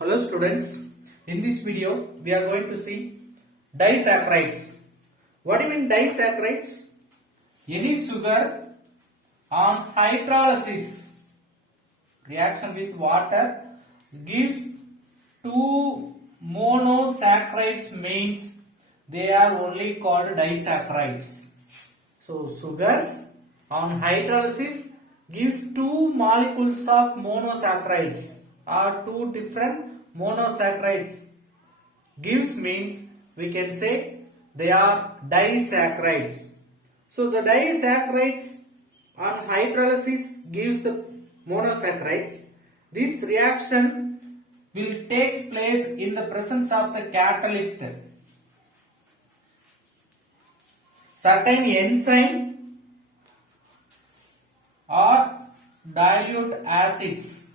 Hello students, in this video we are going to see disaccharides. What do you mean disaccharides? Any sugar on hydrolysis reaction with water gives two monosaccharides means they are only called disaccharides. So sugars on hydrolysis gives two molecules of monosaccharides or two different monosaccharides gives means we can say they are disaccharides. So the disaccharides on hydrolysis gives the monosaccharides. This reaction will take place in the presence of the catalyst. Certain enzyme or dilute acids.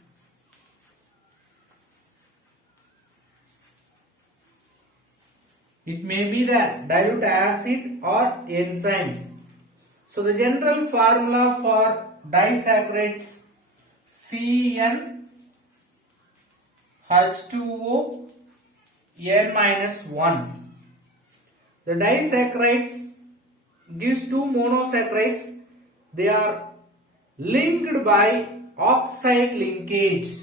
It may be the dilute acid or enzyme. So the general formula for disaccharides CnH2O N-1. The disaccharides gives two monosaccharides. They are linked by oxide linkage.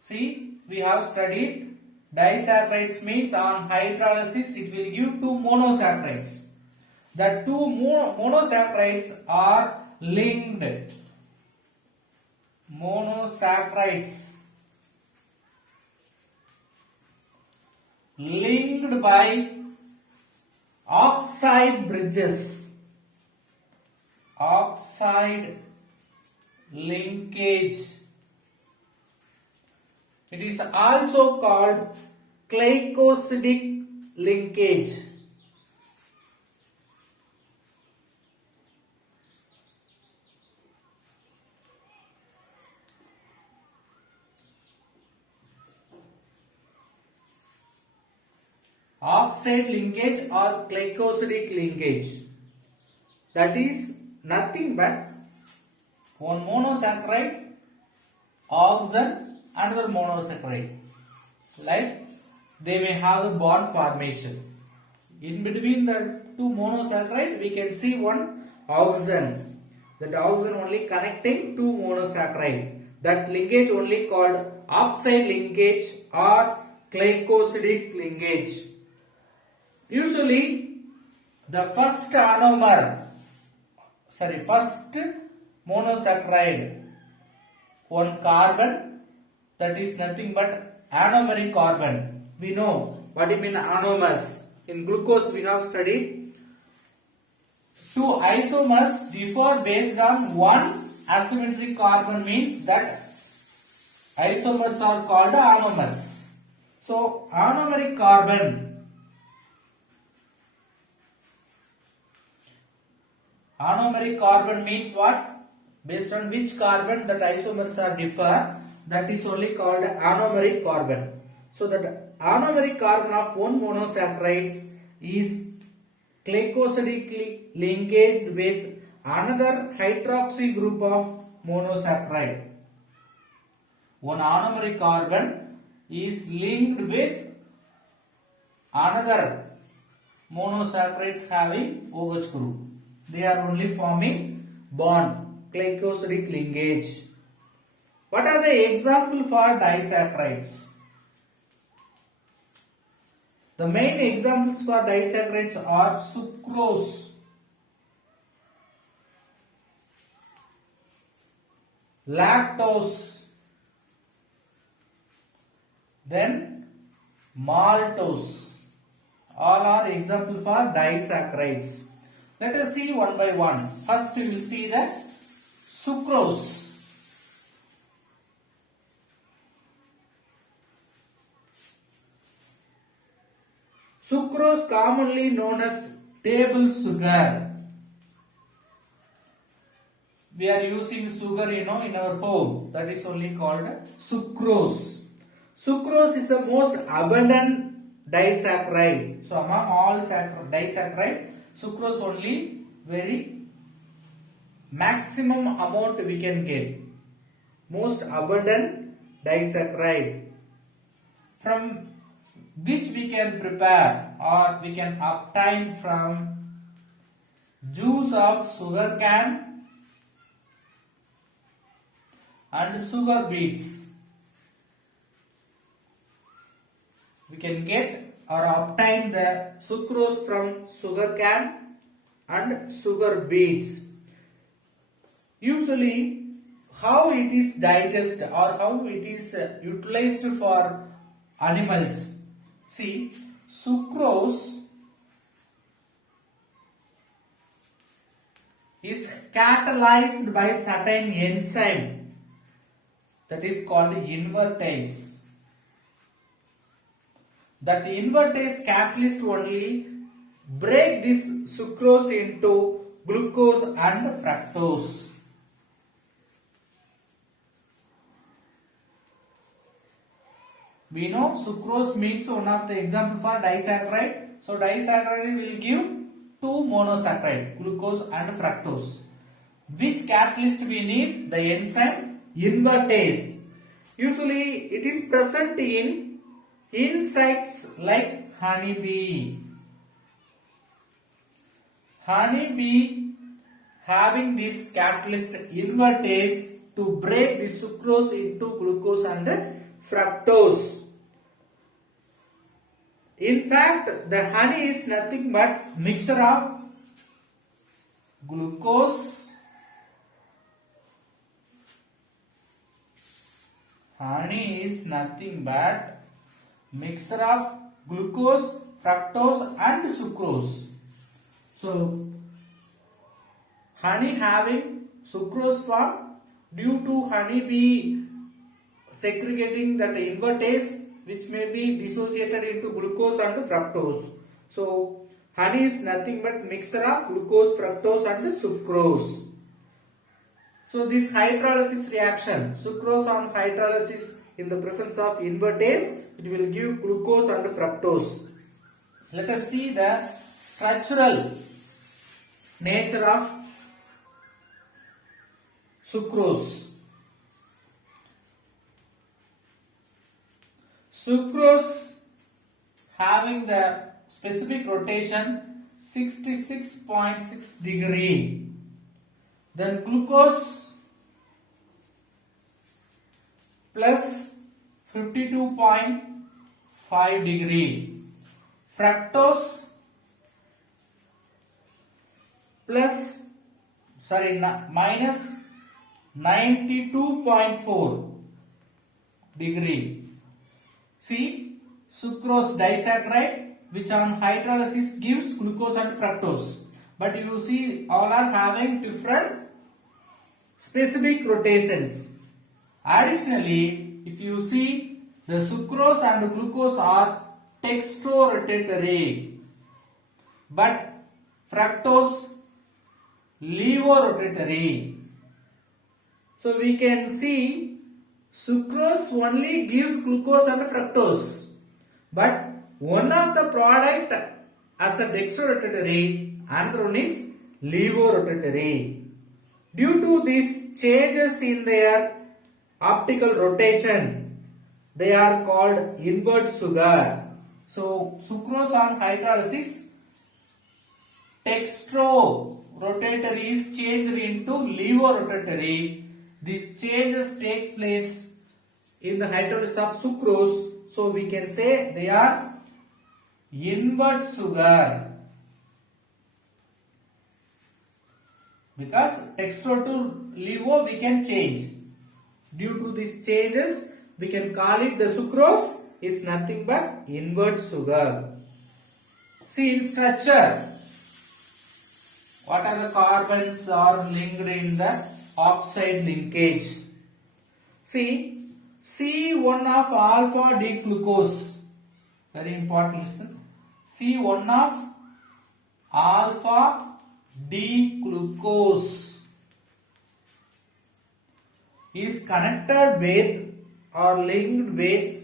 See, we have studied disaccharides means on hydrolysis it will give two monosaccharides. The two monosaccharides are linked. Monosaccharides linked by oxide bridges. Oxide linkage. It is also called glycosidic linkage. Oxide linkage or glycosidic linkage. That is nothing but one monosaccharide, oxygen, another monosaccharide. Like they may have a bond formation. In between the two monosaccharide, we can see one oxygen. That oxygen only connecting two monosaccharide. That linkage only called oxide linkage or glycosidic linkage. Usually, the first monosaccharide, one carbon, that is nothing but anomeric carbon. We know what it means anomers. In glucose we have studied two isomers differ based on one asymmetric carbon means that isomers are called anomers. So anomeric carbon. Anomeric carbon means what? Based on which carbon that isomers are differ, that is only called anomeric carbon. So that anomeric carbon of one monosaccharides is glycosidically linkaged with another hydroxy group of monosaccharide. One anomeric carbon is linked with another monosaccharides having OH group. They are only forming bond, glycosidic linkage. What are the examples for disaccharides? The main examples for disaccharides are sucrose, lactose, then maltose. All are examples for disaccharides. Let us see one by one. First we will see the sucrose. Sucrose commonly known as table sugar. We are using sugar in our home. That is only called sucrose. Sucrose is the most abundant disaccharide. So among all disaccharide, sucrose only very maximum amount we can get. Most abundant disaccharide from which we can prepare or we can obtain from juice of sugar cane and sugar beets. We can get or obtain the sucrose from sugar cane and sugar beets. Usually, how it is digested or how it is utilized for animals. See, sucrose is catalyzed by certain enzyme that is called invertase. That invertase catalyst only break this sucrose into glucose and fructose. We know sucrose means one of the example for disaccharide. So disaccharide will give two monosaccharide, glucose and fructose. Which catalyst we need? The enzyme invertase. Usually it is present in insects like honeybee. Honeybee having this catalyst invertase to break the sucrose into glucose and fructose. In fact, the honey is nothing but mixture of glucose, honey is nothing but mixture of glucose, fructose and sucrose. So, honey having sucrose form due to honeybee segregating that invertase which may be dissociated into glucose and fructose. So, honey is nothing but mixture of glucose, fructose and sucrose. So, this hydrolysis reaction, sucrose on hydrolysis in the presence of invertase, it will give glucose and fructose. Let us see the structural nature of sucrose. Sucrose having the specific rotation 66.6 degree. Then glucose plus 52.5 degree. Fructose minus 92.4 degree. See, sucrose disaccharide which on hydrolysis gives glucose and fructose. But you see all are having different specific rotations. Additionally, if you see the sucrose and glucose are dextrorotatory, but fructose levorotatory. So we can see sucrose only gives glucose and fructose, but one of the product as a dextrorotatory, another one is levorotatory. Due to these changes in their optical rotation, they are called invert sugar. So sucrose on hydrolysis, dextrorotatory is changed into levorotatory. These changes takes place in the hydrolysis of sucrose. So we can say they are invert sugar. Because dextro to levo we can change. Due to these changes, we can call it the sucrose is nothing but invert sugar. See in structure, what are the carbons are linked in the oxide linkage? See, C1 of alpha D glucose, very important listen. C1 of alpha D glucose is connected with or linked with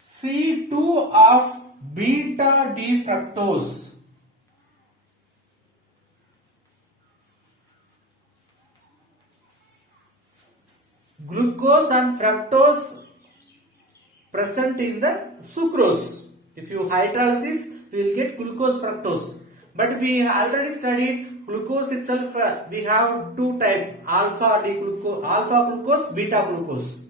C2 of beta D fructose. glucose and fructose present in the sucrose. If you hydrolysis, we will get glucose fructose. But we already studied glucose itself. We have two types: alpha glucose, beta glucose.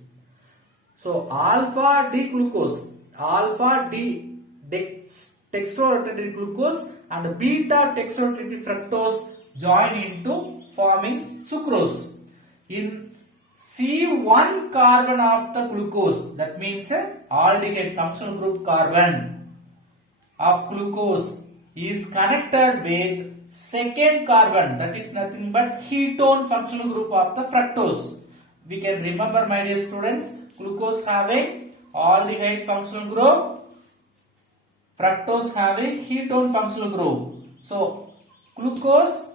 So alpha D glucose, alpha D dextrorotated glucose and beta dextrorotated fructose join into forming sucrose. In C1 carbon of the glucose, that means aldehyde functional group carbon of glucose is connected with second carbon, that is nothing but ketone functional group of the fructose. We can remember, my dear students, glucose having aldehyde functional group, fructose having ketone functional group. So glucose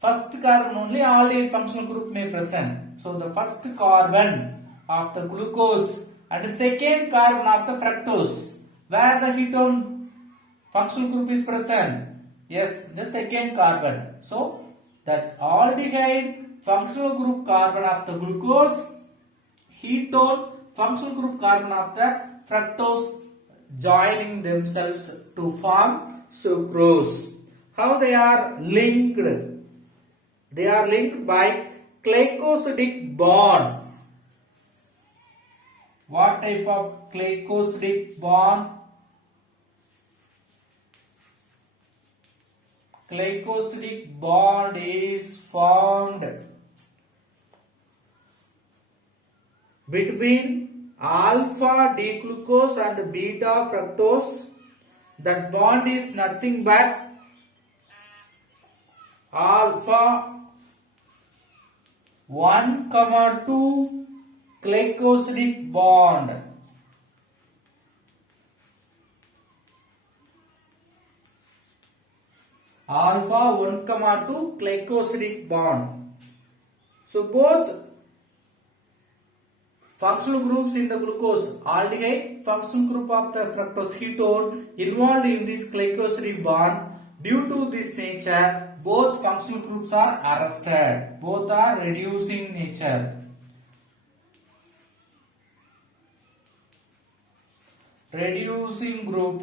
first carbon only aldehyde functional group may present. So the first carbon of the glucose and the second carbon of the fructose, where the ketone functional group is present? Yes, the second carbon. So that aldehyde functional group carbon of the glucose, ketone functional group carbon of the fructose joining themselves to form sucrose. How they are linked? They are linked by glycosidic bond. What type of glycosidic bond? Glycosidic bond is formed between alpha D glucose and beta fructose. That bond is nothing but alpha 1,2 glycosidic bond. Alpha 1,2 glycosidic bond. So both functional groups in the glucose, aldehyde functional group of the fructose, ketone, involved in this glycosidic bond. Due to this nature, both functional groups are arrested. Both are reducing nature. Reducing group.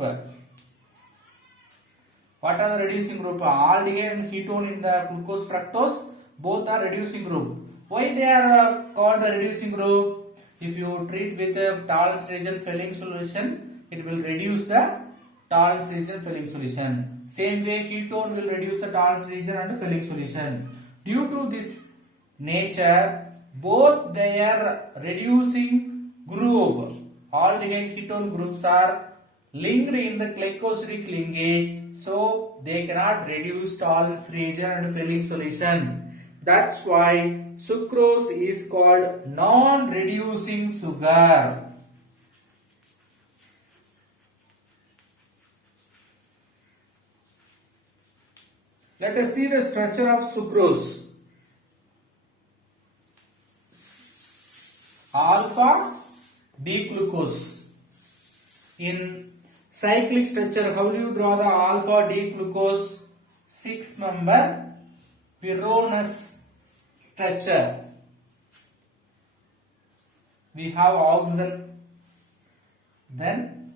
What are the reducing group? Aldehyde and ketone in the glucose fructose, both are reducing group. Why they are called the reducing group? If you treat with a Tallis reagent filling solution, it will reduce the Tallis reagent filling solution. Same way, ketone will reduce the Tallis reagent and filling solution. Due to this nature, both their reducing group, aldehyde ketone groups are linked in the glycosidic linkage, so they cannot reduce Tallis reagent and filling solution. That's why sucrose is called non-reducing sugar. Let us see the structure of sucrose. Alpha D glucose. In cyclic structure, how do you draw the alpha D glucose? 6-member pyrogenous structure. We have oxygen, then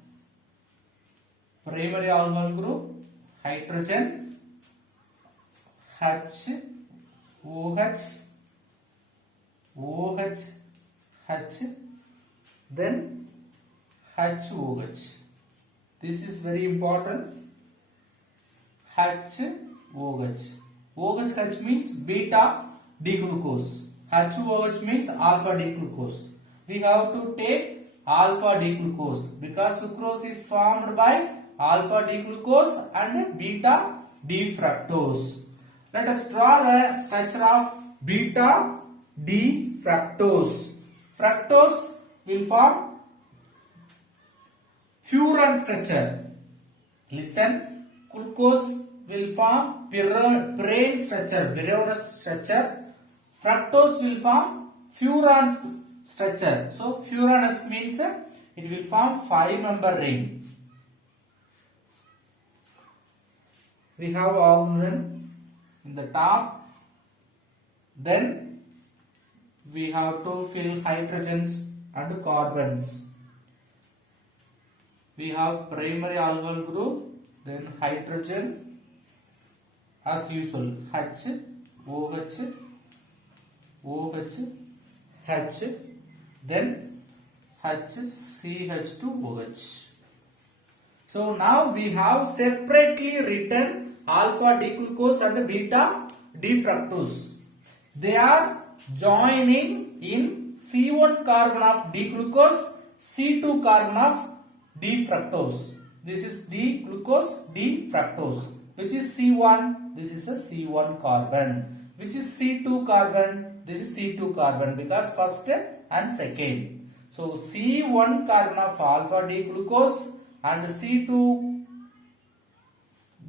primary alkyl group, hydrogen, H, OH, OH, H, then HOH. This is very important. HOH. OH means beta D glucose. HOH means alpha D glucose. We have to take alpha D glucose because sucrose is formed by alpha D glucose and beta D fructose. Let us draw the structure of beta D fructose. Fructose will form furan structure. Listen, glucose will form pyridine structure, pyrogenous structure. Fructose will form furan structure. So furanous means it will form 5-member ring. We have oxygen in the top, then we have to fill hydrogens and carbons. We have primary alkyl group, then hydrogen as usual, H, OH, OH, H, then HCH2OH. So now we have separately written alpha D-glucose and beta D-fructose. They are joining in C1 carbon of D-glucose, C2 carbon of D-fructose. This is D-glucose, D-fructose. Which is C1? This is a C1 carbon. Which is C2 carbon? This is C2 carbon because first and second. So C1 carbon of alpha D-glucose and C2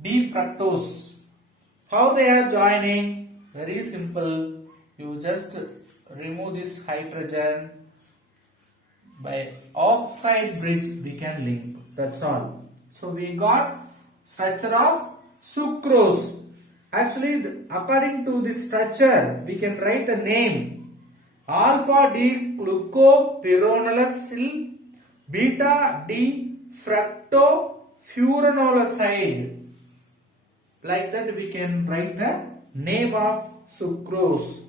D-fructose. How they are joining? Very simple. You just remove this hydrogen. By oxide bridge we can link. That's all. So we got structure of sucrose. Actually, according to this structure, we can write the name alpha D glucopyrrolus, beta D fructofuranolacide. Like that, we can write the name of sucrose.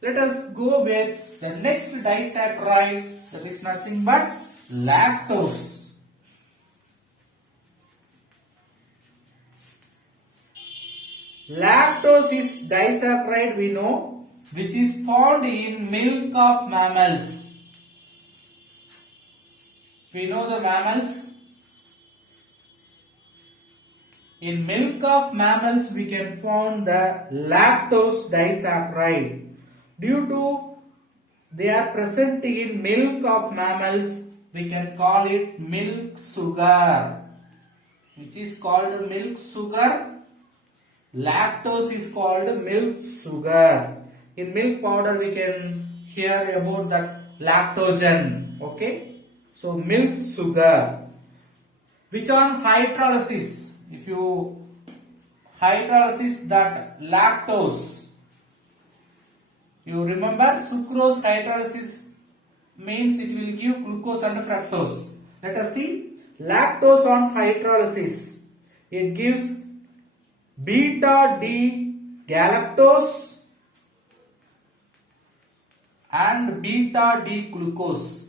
Let us go with the next disaccharide, that is nothing but lactose. Lactose is disaccharide, we know, which is found in milk of mammals. We know the mammals. In milk of mammals we can find the lactose disaccharide. Due to they are present in milk of mammals, we can call it milk sugar. Which is called milk sugar. Lactose is called milk sugar. In milk powder we can hear about that lactogen. Okay. So milk sugar. Which on hydrolysis? If you hydrolysis that lactose, you remember sucrose hydrolysis means it will give glucose and fructose. Let us see lactose on hydrolysis. It gives beta D galactose and beta D glucose.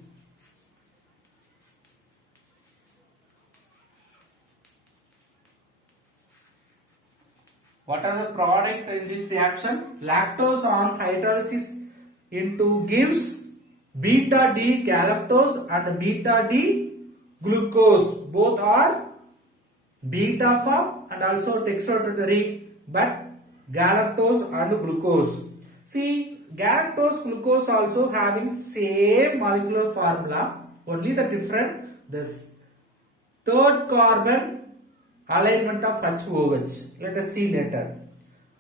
What are the product in this reaction? Lactose on hydrolysis into gives beta D galactose and beta D glucose. Both are beta form and also dextrorotatory, but galactose and glucose. See, galactose glucose also having same molecular formula, only the different this third carbon alignment of HOH. Let us see later.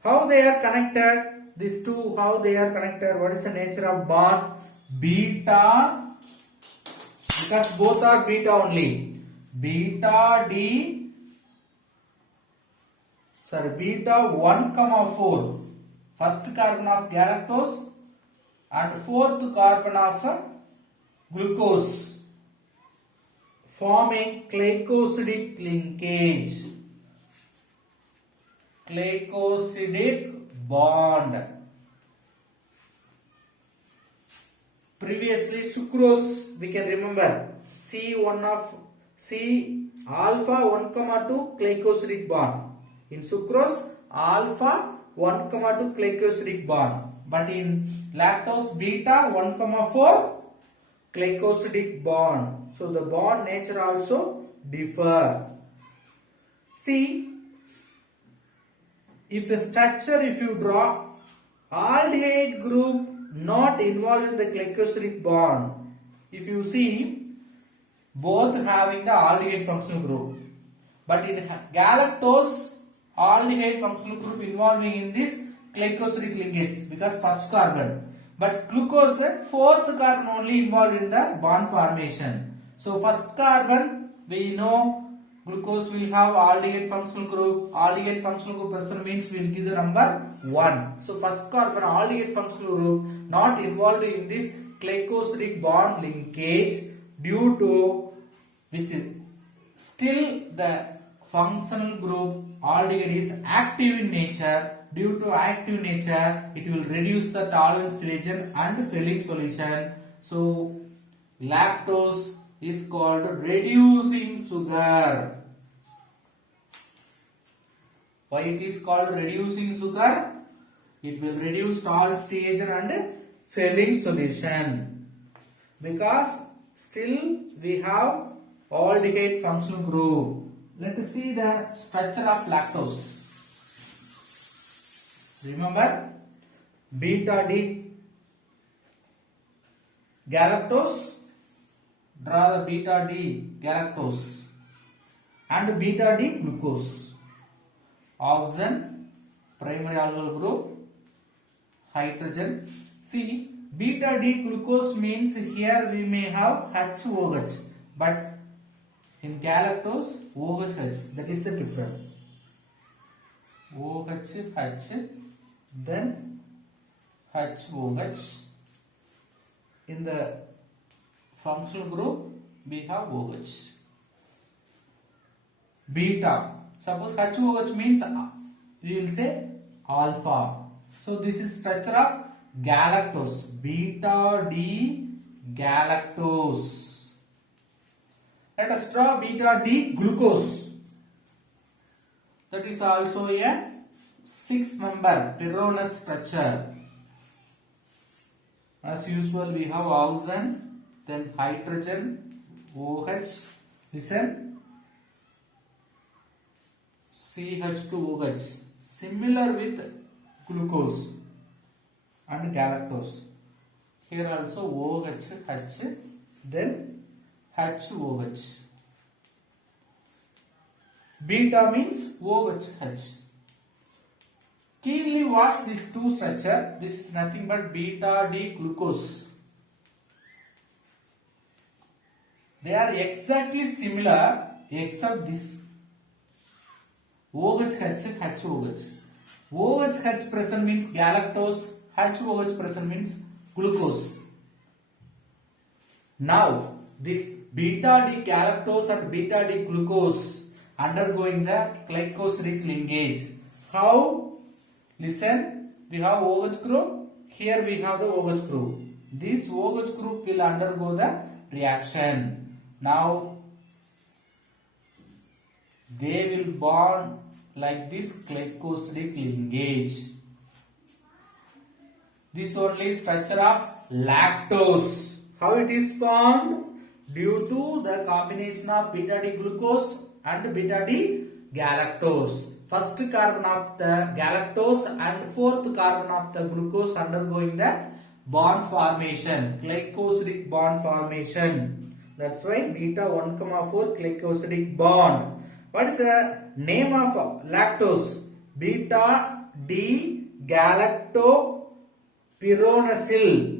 How they are connected? These two, how they are connected? What is the nature of bond? Beta, because both are beta only. Beta 1,4. First carbon of galactose and fourth carbon of glucose, forming glycosidic linkage. Glycosidic bond. Previously sucrose we can remember C alpha 1,2 glycosidic bond. In sucrose alpha 1,2 glycosidic bond, but in lactose beta 1,4 glycosidic bond. So the bond nature also differ. See, if the structure, if you draw aldehyde group not involved in the glycosidic bond, if you see both having the aldehyde functional group, but in galactose aldehyde functional group involving in this glycosidic linkage because first carbon, but glucose fourth carbon only involved in the bond formation. So first carbon we know glucose will have aldehyde functional group. Aldehyde functional group person means we will give the number 1. So first carbon aldehyde functional group not involved in this glycosidic bond linkage due to which is still the functional group aldehyde is active in nature. Due to active nature, it will reduce the tolerance region and filling solution. So lactose is called reducing sugar. Why it is called reducing sugar? It will reduce tolerance region and filling solution. Because still we have aldehyde functional group. Let us see the structure of lactose. Remember, beta D galactose, draw the beta D galactose and beta D glucose. Oxygen, primary alkyl group, hydrogen. See, beta D glucose means here we may have HOH, but in galactose OHH, that is the difference. OHH, then HOH. In the functional group we have OH. Beta, suppose HOH means we will say alpha. So this is structure of galactose, beta D galactose. Let us draw beta D glucose. That is also a 6-member pyronous structure. As usual, we have oxygen, then hydrogen, OH, listen, CH2OH, similar with glucose and galactose. Here also OH, then HOH. Beta means OH. Keenly watch these two structure. This is nothing but beta D glucose. They are exactly similar except this OH, HOH. OH present means galactose, HOH present means glucose. Now this beta D galactose and beta D glucose undergoing the glycosidic linkage. How? Listen, we have OH group, here we have the OH group. This OH group will undergo the reaction. Now they will bond like this glycosidic linkage. This only structure of lactose. How it is formed? Due to the combination of beta D glucose and beta D galactose. First carbon of the galactose and fourth carbon of the glucose undergoing the bond formation, glycosidic bond formation. That's why beta 1, 4 glycosidic bond. What is the name of lactose? Beta D galactopyronosyl.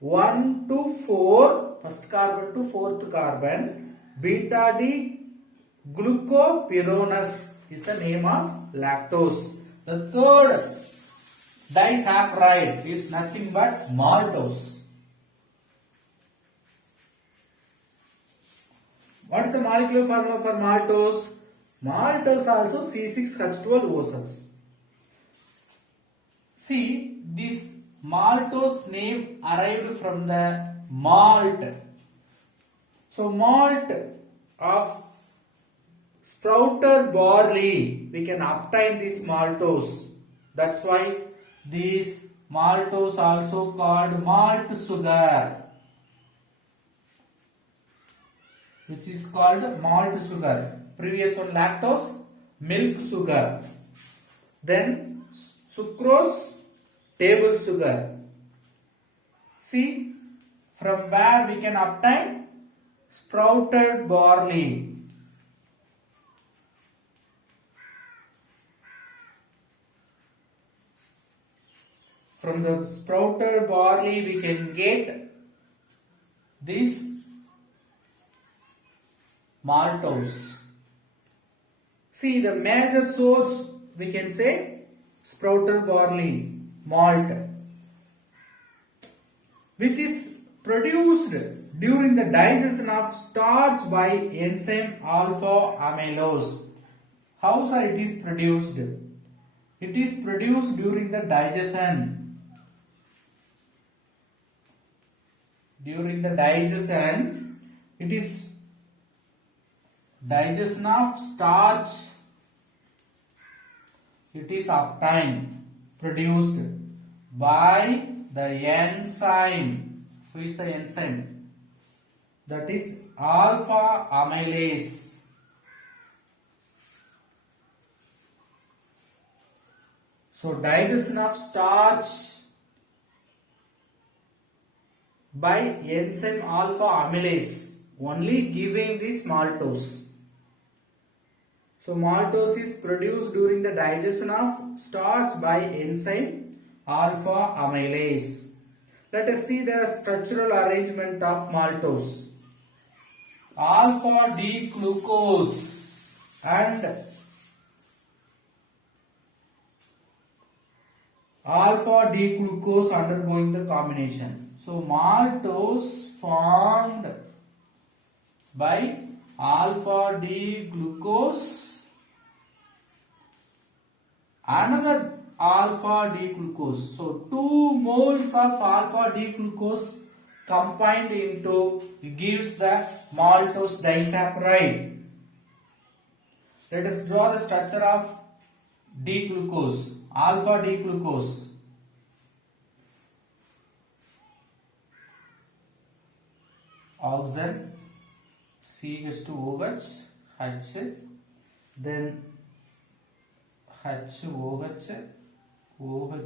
1 to 4, first carbon to fourth carbon, beta D glucopyronous is the name of lactose. The third disaccharide is nothing but maltose. What is the molecular formula for maltose? Maltose also C6H12O6. See, this maltose name arrived from the malt. So malt of sprouted barley, we can obtain this maltose. That's why this maltose also called malt sugar, which is called malt sugar. Previous one lactose, milk sugar. Then sucrose, table sugar. See, from where we can obtain sprouted barley. From the sprouted barley we can get this maltose. See, the major source we can say sprouted barley, malt, which is produced during the digestion of starch by enzyme alpha amylase. How sir it is produced? It is produced during the digestion. During the digestion, it is digestion of starch. It is obtained, produced by the enzyme. Who is the enzyme? That is alpha amylase. So digestion of starch by enzyme alpha amylase only giving this maltose. So maltose is produced during the digestion of starch by enzyme alpha amylase. Let us see the structural arrangement of maltose. Alpha D glucose and alpha D glucose undergoing the combination. So maltose formed by alpha D glucose, another alpha D glucose. So 2 moles of alpha D glucose combined into gives the maltose disaccharide. Let us draw the structure of D glucose, alpha D glucose. Oxygen, CH2OH, H, then HOH, OH,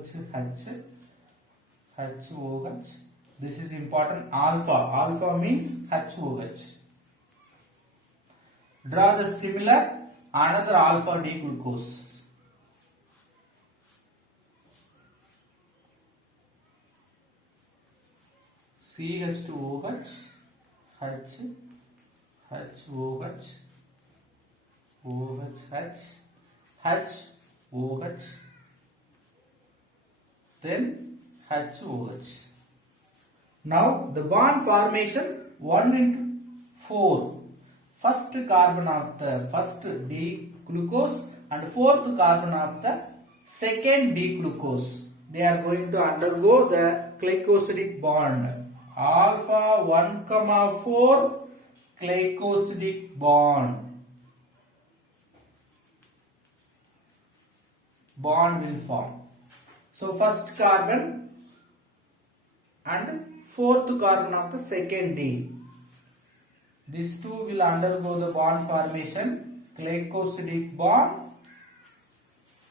HOH. This is important. Alpha. Alpha means HOH. Draw the similar another alpha D glucose. CH2OH, H, HOH, OH, HOH, then HOH. Now the bond formation 1 into 4. First carbon of the first D glucose and fourth carbon of the second D glucose. They are going to undergo the glycosidic bond. Alpha 1, 4 glycosidic bond. Bond will form. So first carbon and fourth carbon of the second D. These two will undergo the bond formation, glycosidic bond.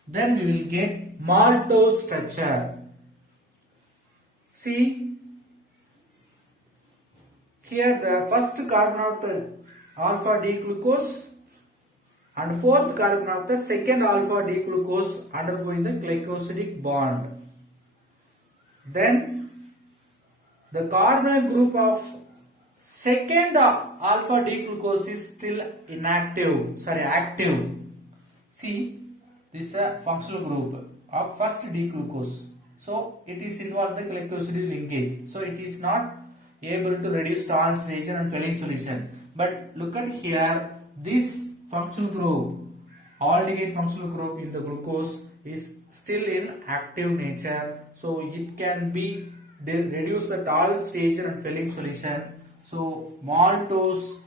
Then we will get maltose structure. See, here the first carbon of the alpha D glucose and fourth carbon of the second alpha D glucose undergoing the glycosidic bond. Then the carbonyl group of second alpha D glucose is still active. See, this is a functional group of first D glucose. So it is involved in the glycosidic linkage. So it is not able to reduce Stann's reagent and Fehling solution. But look at here, this functional group, aldehyde functional group in the glucose is still in active nature. So it can be reduce the Stann's reagent and Fehling solution. So maltose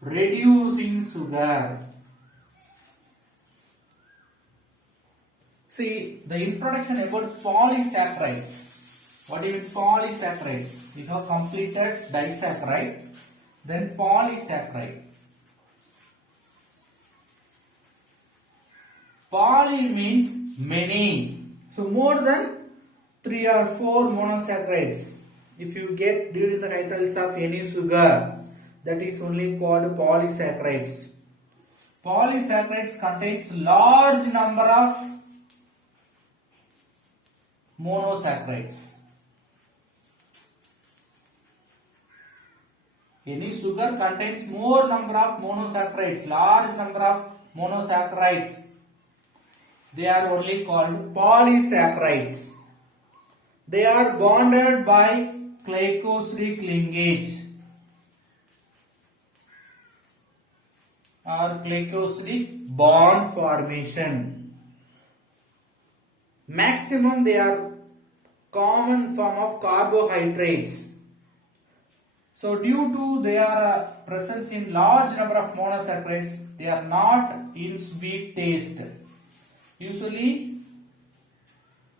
reducing sugar. See the introduction about polysaccharides. What do you mean polysaccharides? We have completed disaccharide, then polysaccharide. Poly means many. So more than 3 or 4 monosaccharides. If you get during the hydrolysis of any sugar, that is only called polysaccharides. Polysaccharides contains large number of monosaccharides. Any sugar contains more number of monosaccharides, large number of monosaccharides. They are only called polysaccharides. They are bonded by glycosidic linkage or glycosidic bond formation. Maximum they are common form of carbohydrates. So due to their presence in large number of monosaccharides, they are not in sweet taste. Usually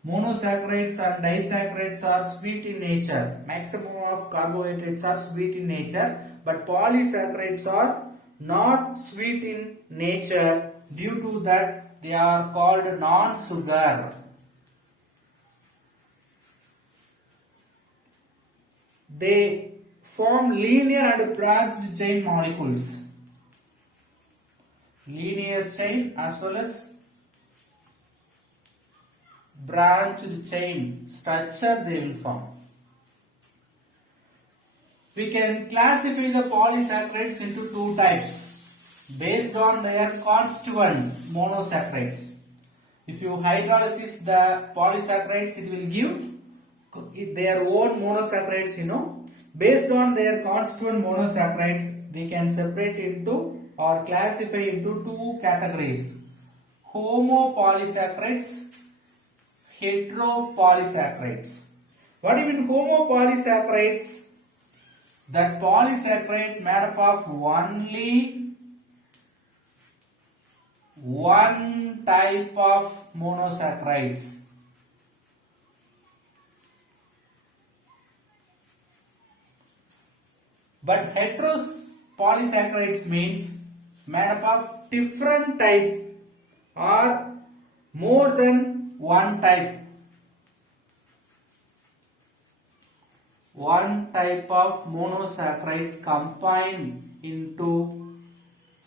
monosaccharides and disaccharides are sweet in nature. Maximum of carbohydrates are sweet in nature, but polysaccharides are not sweet in nature. Due to that, they are called non-sugar. They form linear and branched chain molecules. Linear chain as well as branched chain structure they will form. We can classify the polysaccharides into two types based on their constituent monosaccharides. If you hydrolysis the polysaccharides, it will give their own monosaccharides, Based on their constituent monosaccharides, we can separate into or classify into two categories: homopolysaccharides, heteropolysaccharides. What do you mean homopolysaccharides? That polysaccharide made up of only one type of monosaccharides. But heteropolysaccharides means made up of different type or more than one type. One type of monosaccharides combined into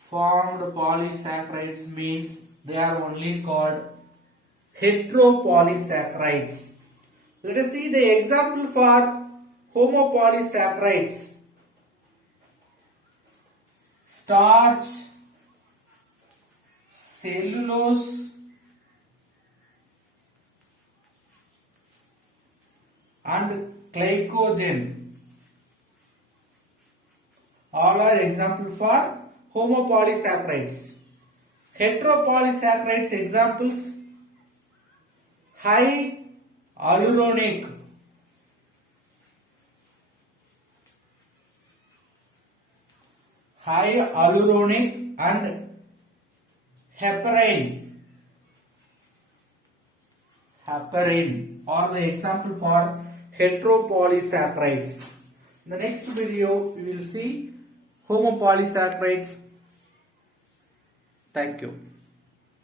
formed polysaccharides means they are only called heteropolysaccharides. Let us see the example for homopolysaccharides. Starch, cellulose, and glycogen. All are example for homopolysaccharides. Heteropolysaccharides examples: high hyaluronic, and heparin. Heparin are the example for heteropolysaccharides. In the next video, we will see homopolysaccharides. Thank you.